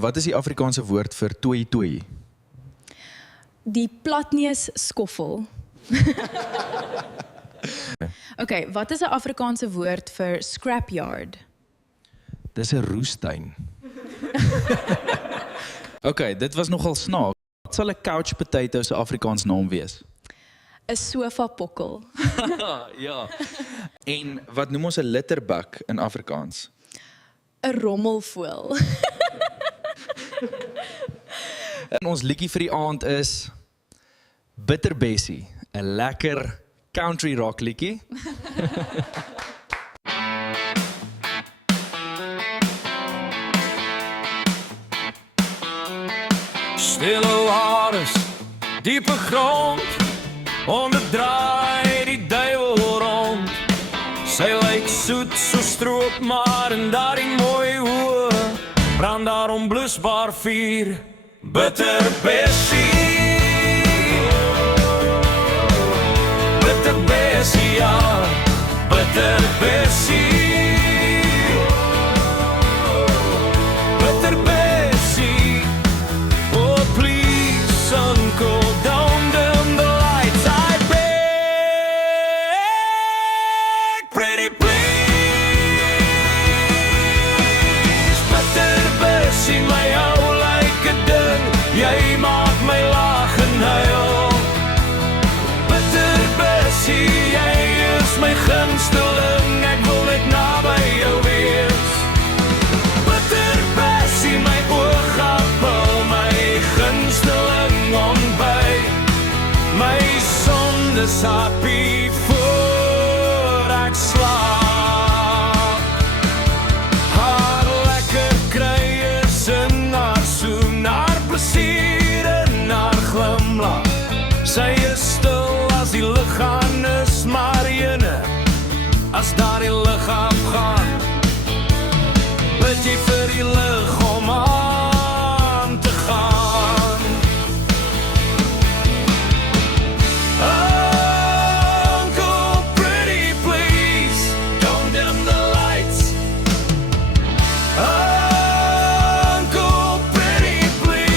Wat is die Afrikaanse woord vir toei toei? Die platneus skoffel. Okay, wat is 'n Afrikaanse woord vir scrapyard? Dis 'n roestuin. Okay, dit was nogal snaaks. Wat sal 'n couch potato se Afrikaans naam wees? 'n Sofa pokkel. Ja. En wat noem ons 'n litterbak in Afrikaans? 'n rommelvoël. En ons liedjie vir die aand is Bitter Bessie, 'n lekker country rock liedjie. Stille waters, diepe grond, onderdraai die duiwel rond. Sy lyk soet so stroop, maar in daardie mooi oë brand daar onblusbaar vuur. Bitter Bessie, Bitter Bessie, ja, Bitter Bessie. Bitter Bessie, oh please uncle, don't dim the lights, I beg, pretty please. Bitter Bessie, my ou like 'n ding, jy maak my lag en huil. Bitter Bessie, jy is my gunsteling, ek wil net naby jou wees. Bitter Bessie, my oogappel, my gunsteling ontbyt, my sondesappie voor ek slaap. Haar lekker kry is in haar soen, haar plesier en haar glimlach. Sy is stil as die liggaam is, maar ene, as daar die liggaam gaan, bid jy vir die lig om aan te gaan. Uncle, pretty please, don't dim the lights. Uncle, pretty please,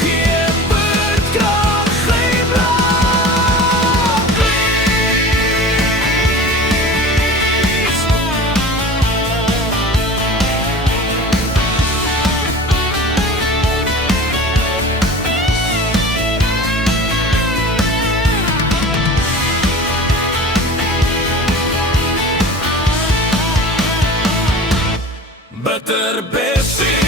geen beurtkrag, geen blad, please. Bitter Bessie.